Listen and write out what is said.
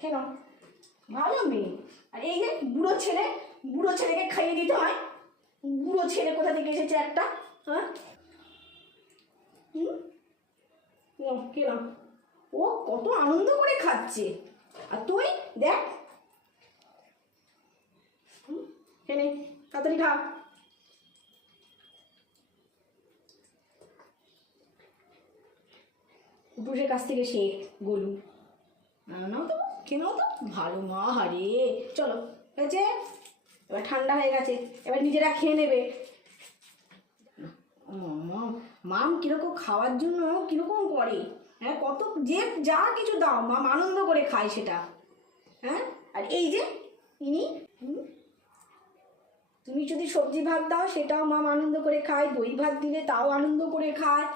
কেন ভালো মেয়ে। আর এই যে বুড়ো ছেলেকে খাইয়ে দিতে হয়। বুড়ো ছেলে কোথা থেকে এসেছে একটা, হ্যাঁ? কেন ও কত আনন্দ করে খাচ্ছে, আর তুই দেখ। কেনে তাড়াতাড়ি খা। পুরুষের কাছ থেকে শেখ গলু। নাও তো, খেয়ে নাও তো, ভালো মা। হারে চলো, হয়েছে, এবার ঠান্ডা হয়ে গেছে, এবার নিজেরা খেয়ে নেবে। মাম কিরকম খাওয়ার জন্য কিরকম করে, হ্যাঁ? কত যে যা কিছু দাও মাম আনন্দ করে খায় সেটা, হ্যাঁ? আর এই যে ইনি, তুমি যদি সবজি ভাত দাও সেটাও মাম আনন্দ করে খায়, দই ভাত দিলে তাও আনন্দ করে খায়।